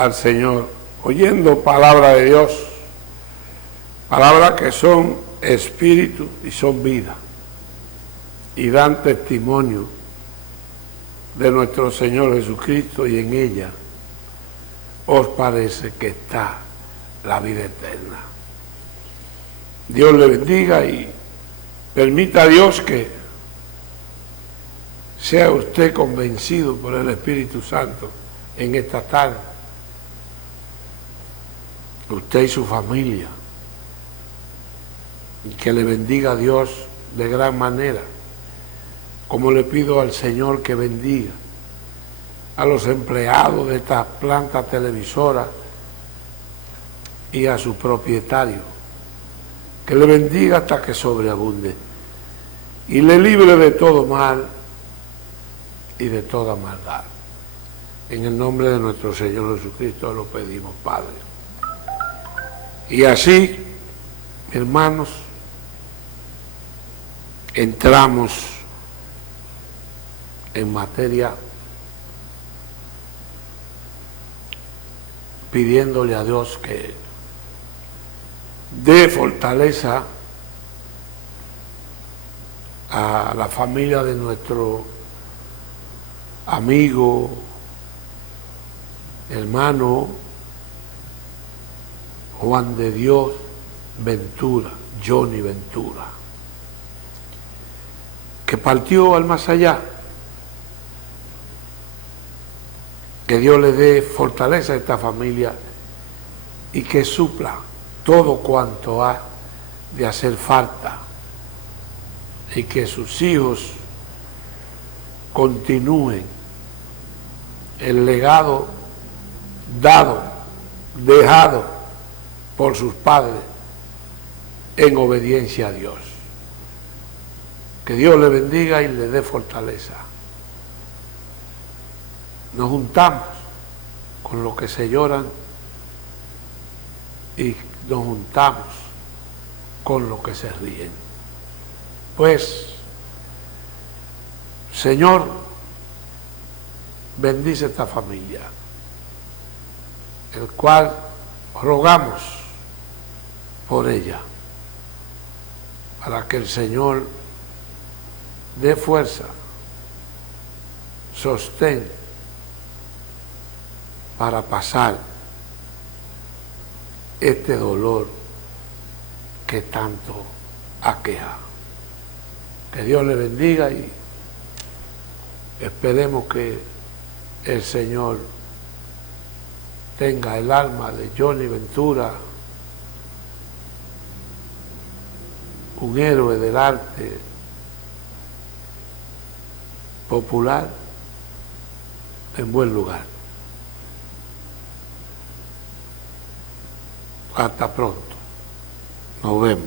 al Señor, oyendo palabra de Dios, palabras que son espíritu y son vida, y dan testimonio de nuestro Señor Jesucristo, y en ella os parece que está la vida eterna. Dios le bendiga y permita a Dios que sea usted convencido por el Espíritu Santo en esta tarde, usted y su familia, y que le bendiga a Dios de gran manera, como le pido al Señor que bendiga a los empleados de esta planta televisora y a su propietario, que le bendiga hasta que sobreabunde y le libre de todo mal y de toda maldad. En el nombre de nuestro Señor Jesucristo lo pedimos, Padre. Y así, hermanos, entramos en materia pidiéndole a Dios que dé fortaleza a la familia de nuestro amigo, hermano Juan de Dios Ventura, Johnny Ventura, que partió al más allá. Que Dios le dé fortaleza a esta familia y que supla todo cuanto ha de hacer falta, y que sus hijos continúen el legado dejado por sus padres en obediencia a Dios. Que Dios le bendiga y le dé fortaleza. Nos juntamos con los que se lloran y nos juntamos con los que se ríen. Pues, Señor, bendice esta familia, el cual rogamos por ella, para que el Señor dé fuerza, sostén, para pasar este dolor que tanto aqueja. Que Dios le bendiga y esperemos que el Señor tenga el alma de Johnny Ventura, un héroe del arte popular, en buen lugar. Hasta pronto. Nos vemos.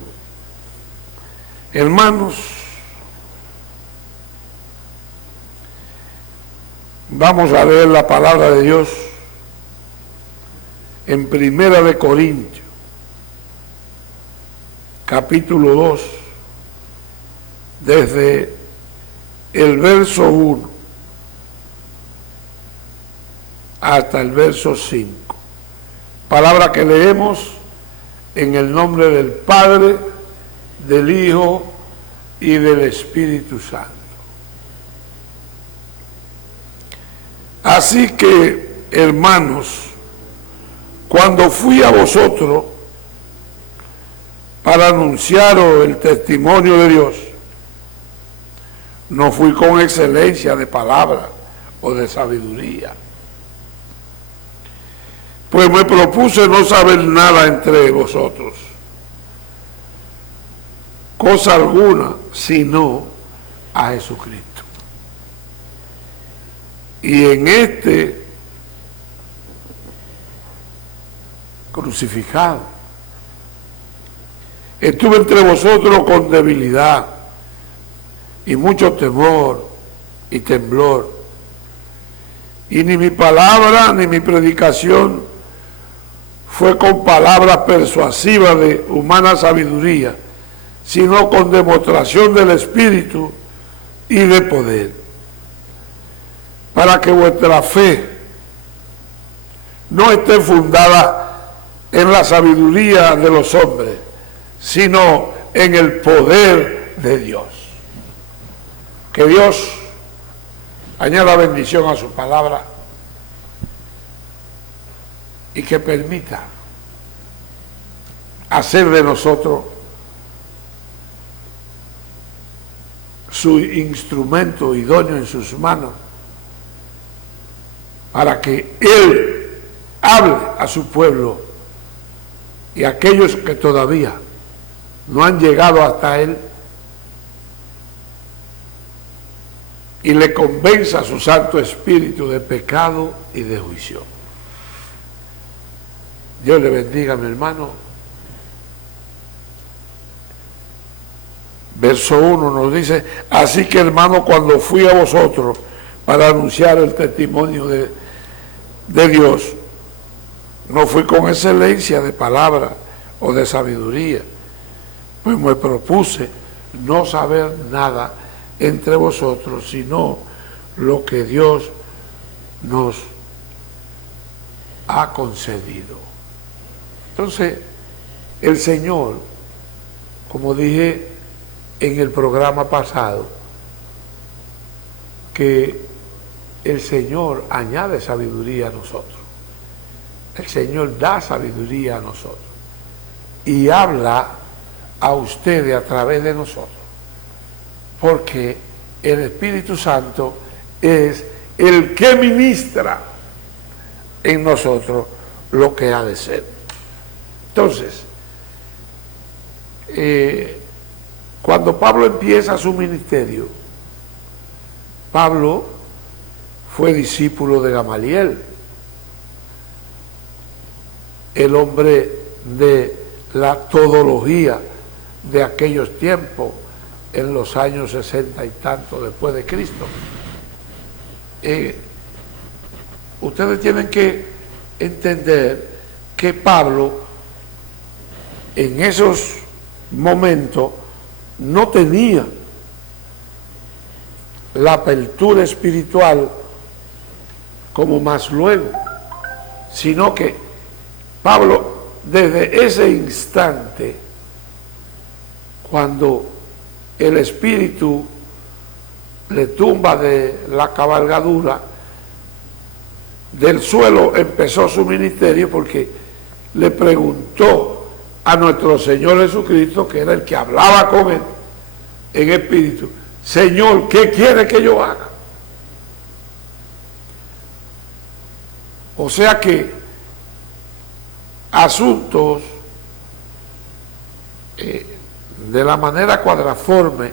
Hermanos, vamos a leer la palabra de Dios en Primera de Corintios, capítulo 2, desde el verso 1 hasta el verso 5. Palabra que leemos en el nombre del Padre, del Hijo y del Espíritu Santo. Así que, hermanos, cuando fui a vosotros para anunciaros el testimonio de Dios, no fui con excelencia de palabra o de sabiduría, pues me propuse no saber nada entre vosotros, cosa alguna, sino a Jesucristo. Y en este crucificado, estuve entre vosotros con debilidad y mucho temor y temblor, y ni mi palabra ni mi predicación fue con palabras persuasivas de humana sabiduría, sino con demostración del Espíritu y de poder, para que vuestra fe no esté fundada en la sabiduría de los hombres, sino en el poder de Dios. Que Dios añada bendición a su palabra y que permita hacer de nosotros su instrumento idóneo en sus manos para que Él hable a su pueblo y a aquellos que todavía no han llegado hasta Él y le convenza a su Santo Espíritu de pecado y de juicio. Dios le bendiga, mi hermano. Verso 1 nos dice: así que, hermano, cuando fui a vosotros para anunciar el testimonio de Dios, no fui con excelencia de palabra o de sabiduría, pues me propuse no saber nada entre vosotros, sino lo que Dios nos ha concedido. Entonces, el Señor, como dije en el programa pasado, que el Señor añade sabiduría a nosotros. El Señor da sabiduría a nosotros y habla a ustedes a través de nosotros, porque el Espíritu Santo es el que ministra en nosotros lo que ha de ser. Entonces, cuando Pablo empieza su ministerio, Pablo fue discípulo de Gamaliel, el hombre de la todología de aquellos tiempos, en los años 60 y tanto después de Cristo. Ustedes tienen que entender que Pablo en esos momentos no tenía la apertura espiritual como más luego, sino que Pablo, desde ese instante, cuando el Espíritu le tumba de la cabalgadura, del suelo empezó su ministerio, porque le preguntó a nuestro Señor Jesucristo, que era el que hablaba con él en espíritu: Señor, ¿qué quiere que yo haga? O sea que asuntos de la manera cuadraforme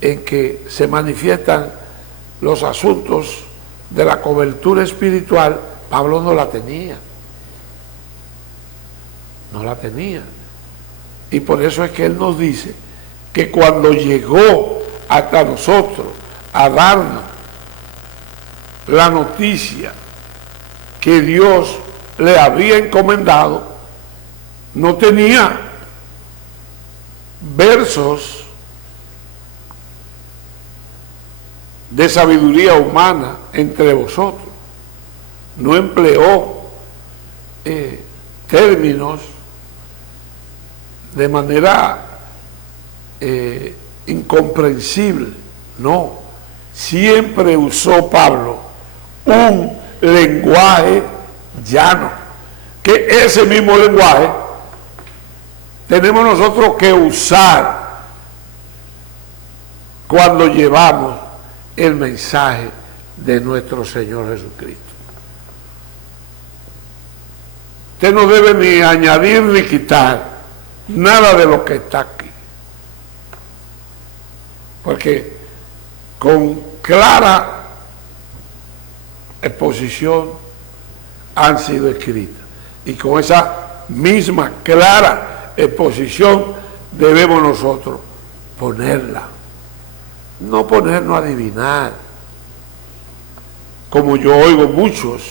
en que se manifiestan los asuntos de la cobertura espiritual, Pablo no la tenía. No la tenía. Y por eso es que él nos dice que cuando llegó hasta nosotros a darnos la noticia que Dios le había encomendado, no tenía versos de sabiduría humana entre vosotros, no empleó términos de manera incomprensible, no, siempre usó Pablo un lenguaje llano, que ese mismo lenguaje tenemos nosotros que usar cuando llevamos el mensaje de nuestro Señor Jesucristo. Usted no debe ni añadir ni quitar nada de lo que está aquí, porque con clara exposición han sido escritas, y con esa misma clara exposición debemos nosotros ponerla, no ponernos a adivinar, como yo oigo muchos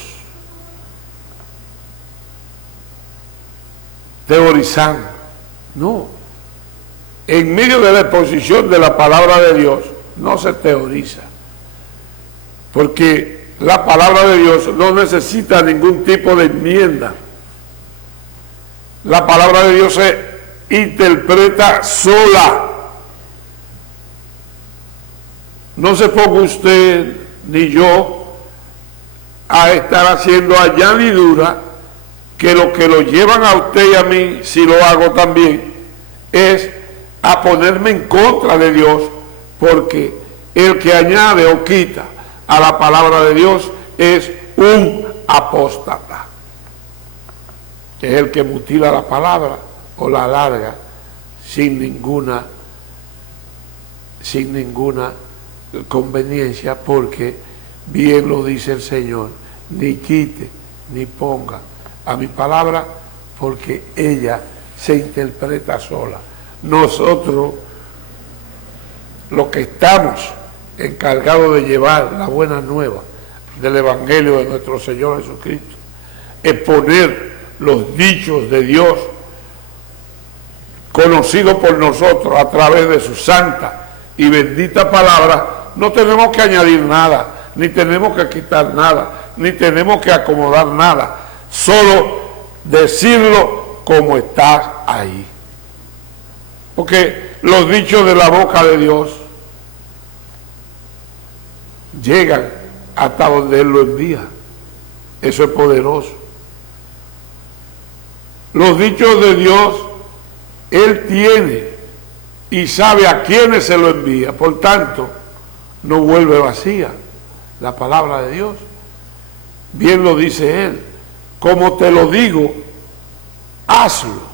teorizando. No, en medio de la exposición de la palabra de Dios no se teoriza, porque la palabra de Dios no necesita ningún tipo de enmienda. La palabra de Dios se interpreta sola. No se ponga usted ni yo a estar haciendo añadidura, que lo llevan a usted y a mí, si lo hago también, es a ponerme en contra de Dios, porque el que añade o quita a la palabra de Dios es un apóstata. Es el que mutila la palabra o la alarga sin ninguna conveniencia, porque bien lo dice el Señor: ni quite ni ponga a mi palabra, porque ella se interpreta sola. Nosotros, los que estamos encargados de llevar la buena nueva del Evangelio de nuestro Señor Jesucristo, es poner los dichos de Dios conocidos por nosotros a través de su santa y bendita palabra. No tenemos que añadir nada, ni tenemos que quitar nada, ni tenemos que acomodar nada, solo decirlo como está ahí. Porque los dichos de la boca de Dios llegan hasta donde Él lo envía. Eso es poderoso. Los dichos de Dios Él tiene y sabe a quiénes se lo envía. Por tanto, no vuelve vacía la palabra de Dios. Bien lo dice Él: como te lo digo, hazlo.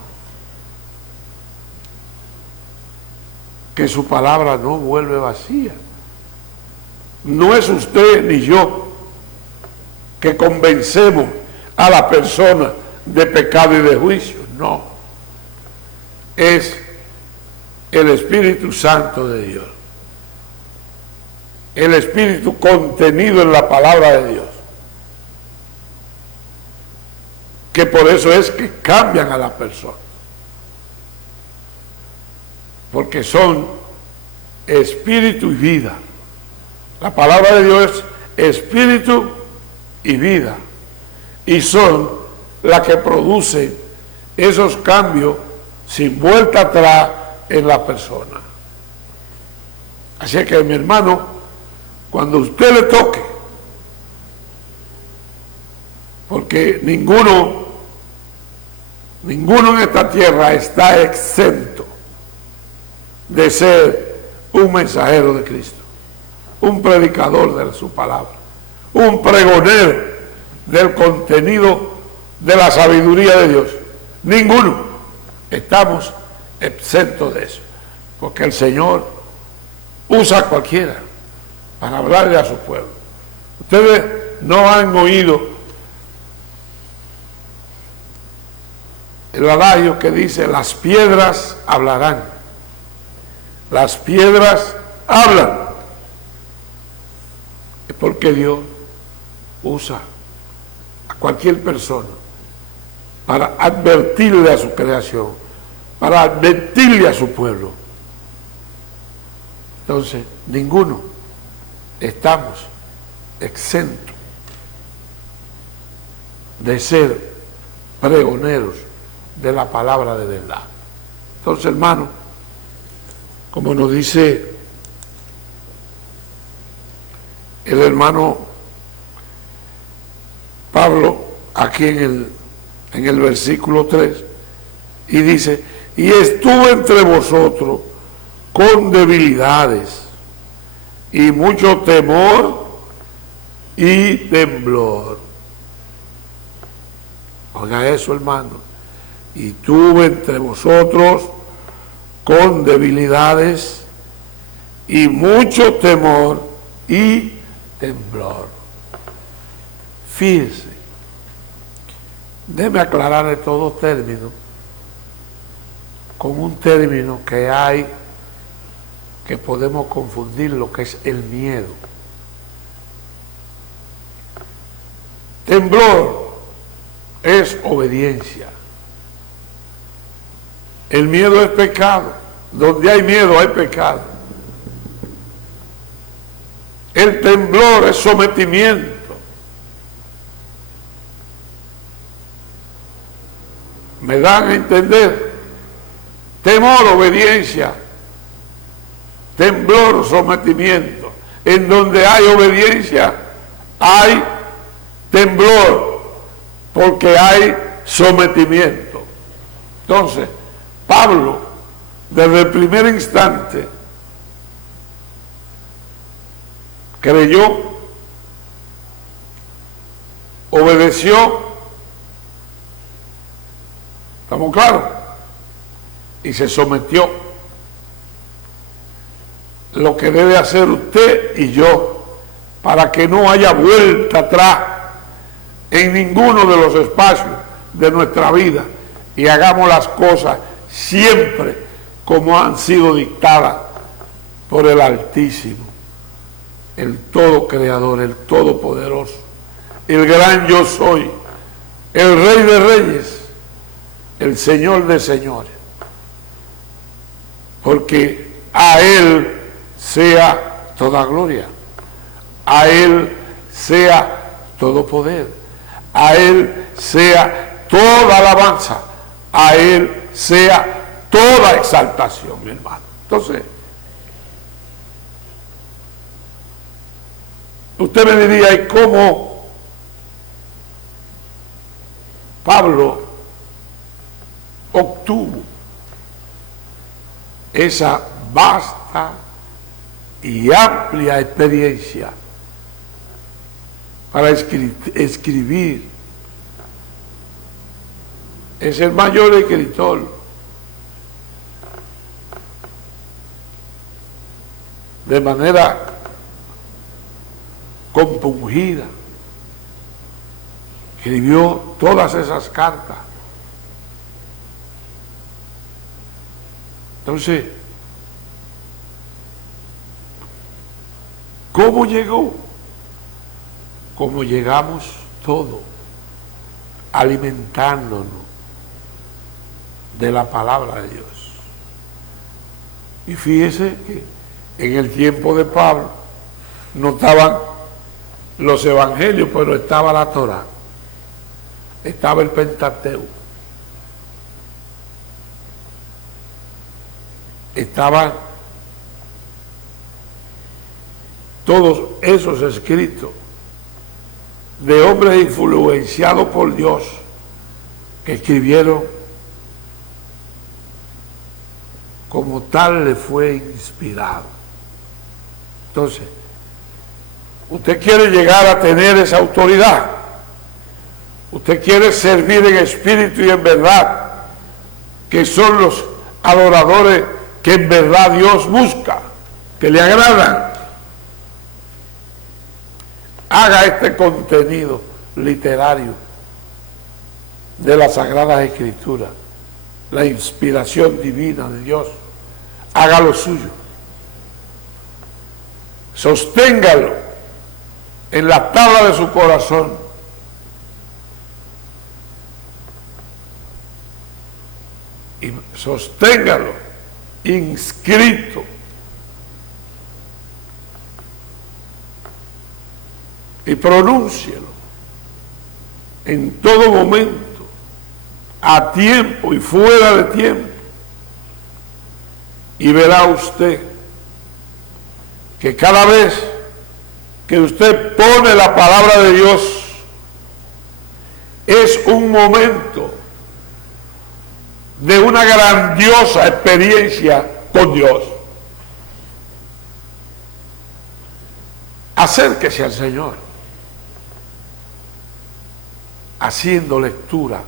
Que su palabra no vuelve vacía. No es usted ni yo que convencemos a la persona de pecado y de juicio, no. Es el Espíritu Santo de Dios, el Espíritu contenido en la palabra de Dios, que por eso es que cambian a la persona, porque son espíritu y vida. La palabra de Dios es espíritu y vida, y son las que producen esos cambios sin vuelta atrás en la persona. Así que, mi hermano, cuando usted le toque, porque ninguno en esta tierra está exento de ser un mensajero de Cristo, un predicador de su palabra, un pregonero del contenido de la sabiduría de Dios. Ninguno estamos exentos de eso, porque el Señor usa a cualquiera para hablarle a su pueblo. Ustedes no han oído el adagio que dice: las piedras hablarán, las piedras hablan. Es porque Dios usa a cualquier persona para advertirle a su creación, para advertirle a su pueblo. Entonces, ninguno estamos exentos de ser pregoneros de la palabra de verdad. Entonces, hermano, como nos dice el hermano Pablo aquí en el versículo 3, y dice: y estuve entre vosotros con debilidades y mucho temor y temblor. Oiga eso, hermano: y tuve entre vosotros con debilidades y mucho temor y temblor. Fíjense, déjeme aclarar de todo término con un término que hay, que podemos confundir, lo que es el miedo. Temblor es obediencia. El miedo es pecado. Donde hay miedo hay pecado. El temblor es sometimiento. ¿Me dan a entender? Temor, obediencia. Temblor, sometimiento. En donde hay obediencia, hay temblor, porque hay sometimiento. Entonces, Pablo, desde el primer instante, creyó, obedeció, ¿estamos claros? Y se sometió. Lo que debe hacer usted y yo, para que no haya vuelta atrás en ninguno de los espacios de nuestra vida, y hagamos las cosas siempre como han sido dictadas por el Altísimo, el Todo Creador, el Todopoderoso, el gran yo soy, el Rey de Reyes, el Señor de Señores. Porque a Él sea toda gloria, a Él sea todo poder, a Él sea toda alabanza, a Él sea toda exaltación, mi hermano. Entonces, usted me diría, ¿y cómo Pablo obtuvo esa vasta y amplia experiencia para escribir? Es el mayor escritor. De manera compungida escribió todas esas cartas. Entonces, ¿cómo llegó? Como llegamos todos, alimentándonos de la palabra de Dios. Y fíjese que en el tiempo de Pablo no estaban los evangelios, pero estaba la Torá, estaba el Pentateuco, estaban todos esos escritos de hombres influenciados por Dios que escribieron como tal le fue inspirado. Entonces, usted quiere llegar a tener esa autoridad, usted quiere servir en espíritu y en verdad, que son los adoradores que en verdad Dios busca, que le agradan. Haga este contenido literario de las Sagradas Escrituras, la inspiración divina de Dios, haga lo suyo, sosténgalo en la tabla de su corazón, y sosténgalo inscrito y pronúncielo en todo momento, a tiempo y fuera de tiempo, y verá usted que cada vez que usted pone la palabra de Dios es un momento de una grandiosa experiencia con Dios. Acérquese al Señor haciendo lectura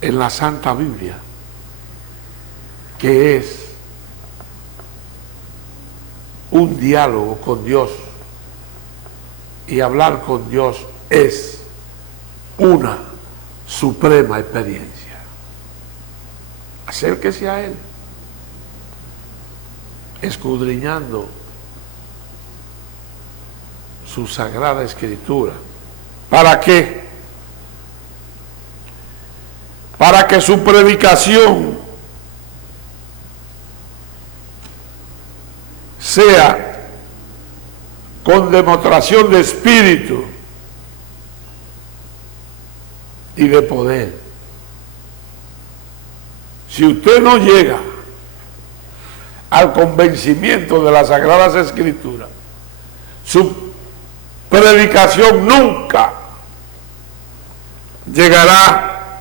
en la Santa Biblia, que es un diálogo con Dios, y hablar con Dios es una suprema experiencia. Acérquese a Él, escudriñando su Sagrada Escritura. ¿Para qué? Para que su predicación sea con demostración de espíritu y de poder. Si usted no llega al convencimiento de las Sagradas Escrituras, su predicación nunca llegará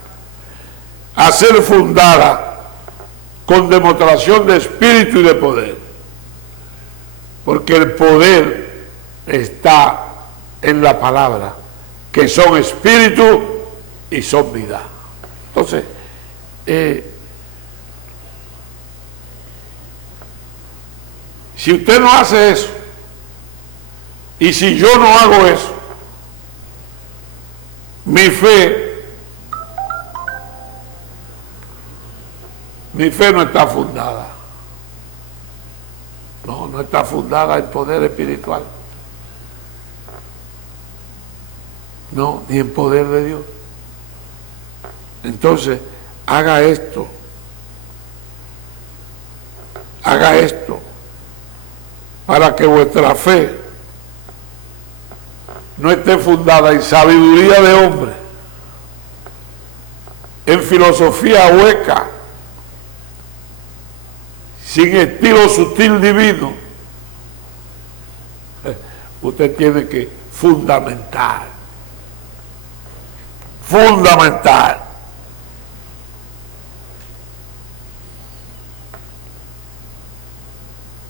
a ser fundada con demostración de espíritu y de poder, porque el poder está en la palabra, que son espíritu y son vida. Entonces, si usted no hace eso, y si yo no hago eso, mi fe no está fundada. No está fundada en poder espiritual. No, ni en poder de Dios. Entonces, haga esto. Haga esto para que vuestra fe no esté fundada en sabiduría de hombre, en filosofía hueca, sin estilo sutil divino. Usted tiene que fundamentar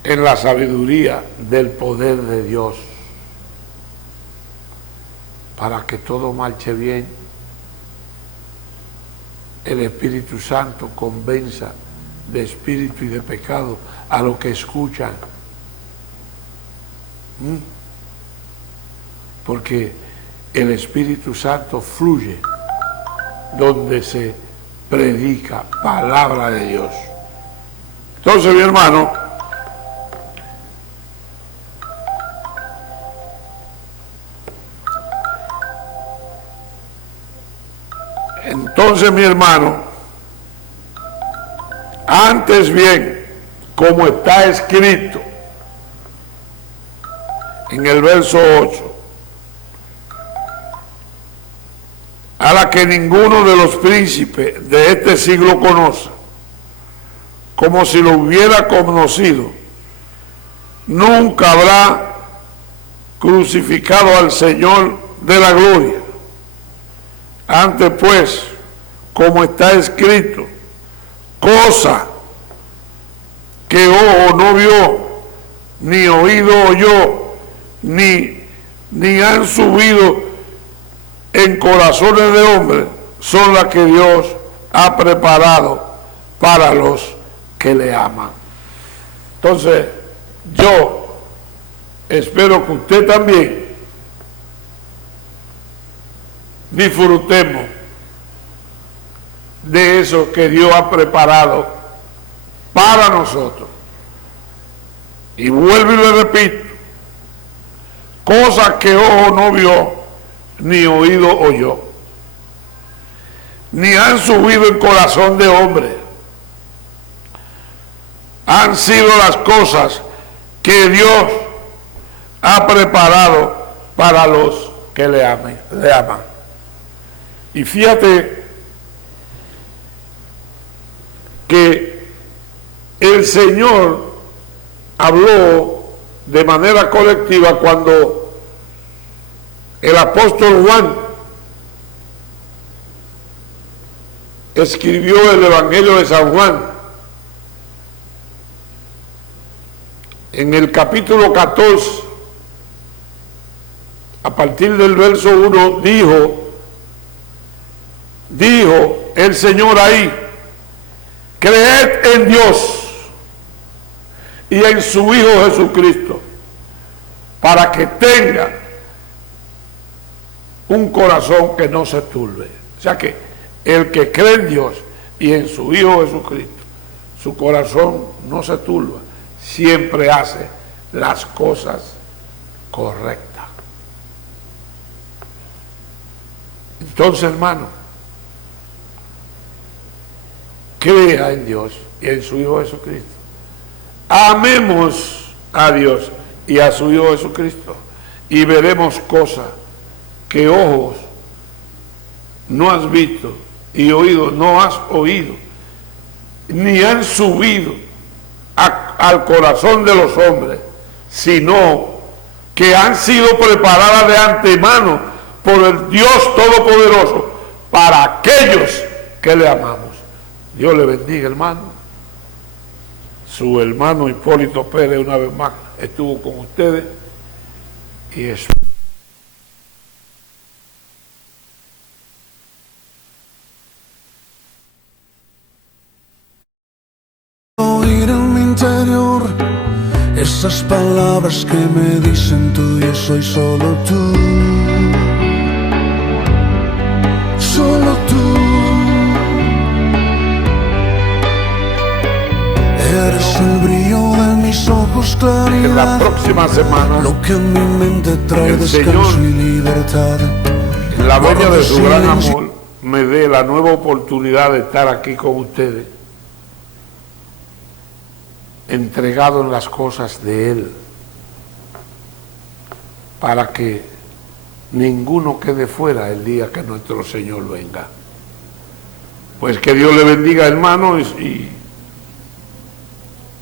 en la sabiduría del poder de Dios, para que todo marche bien. El Espíritu Santo convenza de espíritu y de pecado a los que escuchan. Porque el Espíritu Santo fluye donde se predica palabra de Dios. Entonces, mi hermano, antes bien, como está escrito en el verso 8, a la que ninguno de los príncipes de este siglo conoce, como si lo hubiera conocido, nunca habrá crucificado al Señor de la gloria. Antes pues, como está escrito, cosa que ojo no vio, ni oído oyó, ni han subido en corazones de hombres, son las que Dios ha preparado para los que le aman. Entonces, yo espero que usted también disfrutemos de eso que Dios ha preparado para nosotros. Y vuelvo y le repito, cosas que ojo no vio, ni oído oyó, ni han subido en corazón de hombre, han sido las cosas que Dios ha preparado para los que le aman. Y fíjate que el Señor habló de manera colectiva cuando el apóstol Juan escribió el Evangelio de San Juan. En el capítulo 14, a partir del verso 1, dijo el Señor ahí: creed en Dios y en su Hijo Jesucristo, para que tenga un corazón que no se turbe. O sea que el que cree en Dios y en su Hijo Jesucristo, su corazón no se turba, siempre hace las cosas correctas. Entonces, hermano, crea en Dios y en su Hijo Jesucristo. Amemos a Dios y a su Hijo Jesucristo, y veremos cosas que ojos no has visto y oído no has oído, ni han subido al corazón de los hombres, sino que han sido preparadas de antemano por el Dios Todopoderoso para aquellos que le amamos. Dios le bendiga, hermano. Su hermano Hipólito Pérez una vez más estuvo con ustedes y es oír en mi interior esas palabras que me dicen tú, yo soy solo tú, solo tú. Eres el brillo de mis ojos, claridad. en la próxima semana Lo que en mi mente trae el descanso Señor, y libertad. en la venia de su gran amor, me dé la nueva oportunidad de estar aquí con ustedes, entregado en las cosas de Él, para que ninguno quede fuera el día que nuestro Señor venga. Pues que Dios le bendiga, hermano, y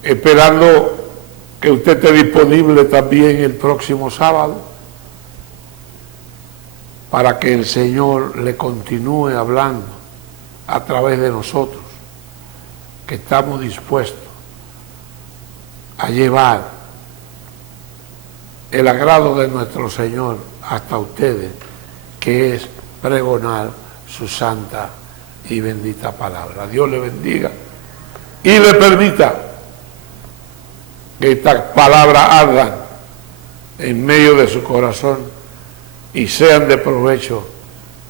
esperando que usted esté disponible también el próximo sábado para que el Señor le continúe hablando a través de nosotros, que estamos dispuestos a llevar el agrado de nuestro Señor hasta ustedes, que es pregonar su santa y bendita palabra. Dios le bendiga y le permita que estas palabras ardan en medio de su corazón y sean de provecho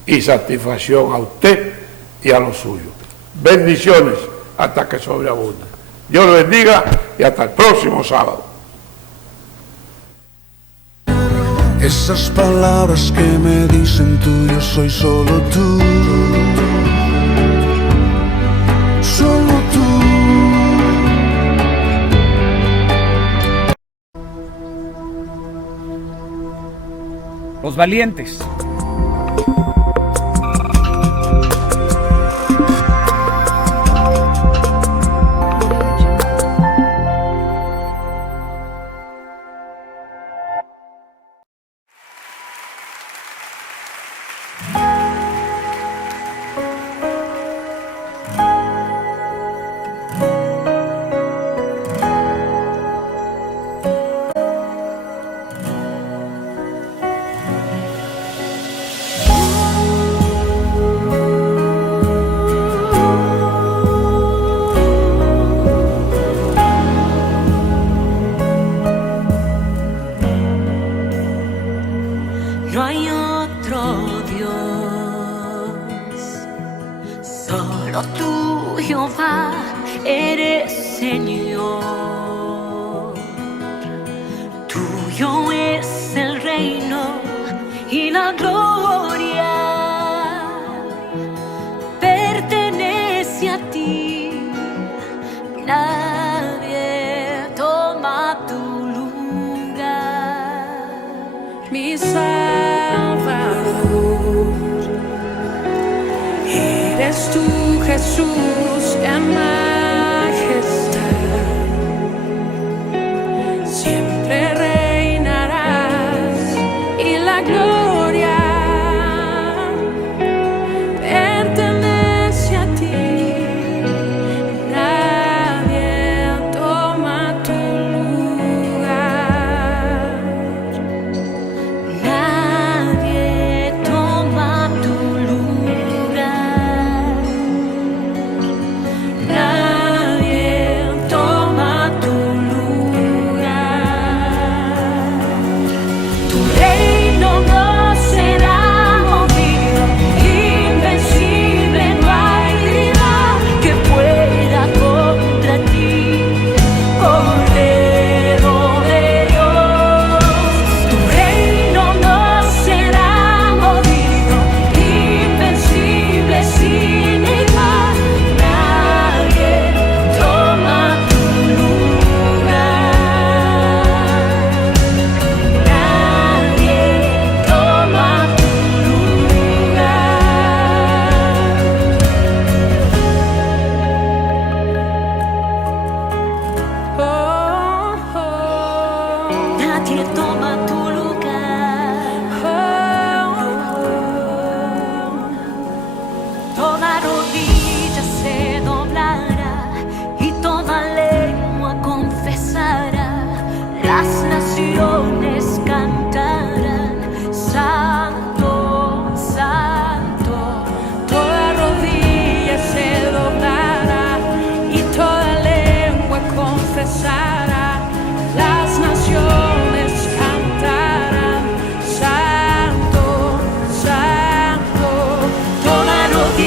y satisfacción a usted y a los suyos. Bendiciones hasta que sobreabunde. Dios le bendiga y hasta el próximo sábado. Esas palabras que me dicen tú, yo soy solo tú, solo tú. Los valientes. No hay otro Dios, solo tú, Jehová, eres Señor. Tuyo es el reino y la gloria, pertenece a ti. Nadie toma tu lugar. Mi eres tú, Jesús, en majestad. Siempre reinarás y la gloria pertenece a ti. Nadie toma tu lugar. Nadie toma tu lugar. Nadie toma tu lugar. Tu reino no nadie toma tu